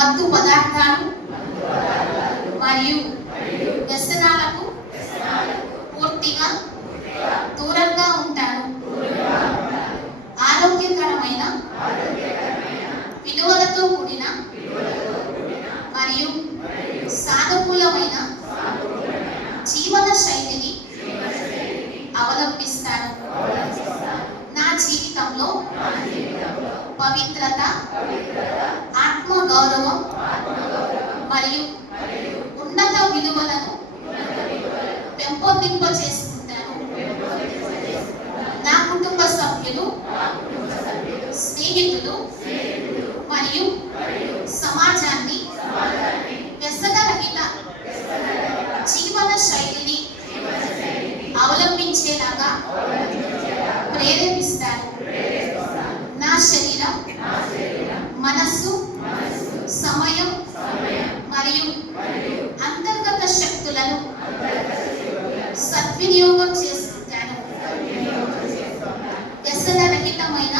మత్తు పదార్థాలు మరియు వ్యసనాలకు పూర్తిగా దూరంగా ఉంటాను. ఆరోగ్యకరమైన విలువలతో కూడిన మరియు సానుకూలమైన జీవన శైలిని అవలంబిస్తాను. నా జీవితంలో పవిత్రత, ఆత్మగౌరవం మరియు ఉన్నత విలువలను పెంపొందింపజేసుకుంటాను. నా కుటుంబ సభ్యులు, స్నేహితులు మరియు సమాజాన్ని వ్యసనరహిత జీవన శైలిని అవలంబించేలాగా ప్రేరేపిస్తాను. నా శరీరం, మనస్సు, సమయం మరియు అంతర్గత శక్తులను సద్వినియోగం చేసుకుంటాను. వ్యసనరహితమైన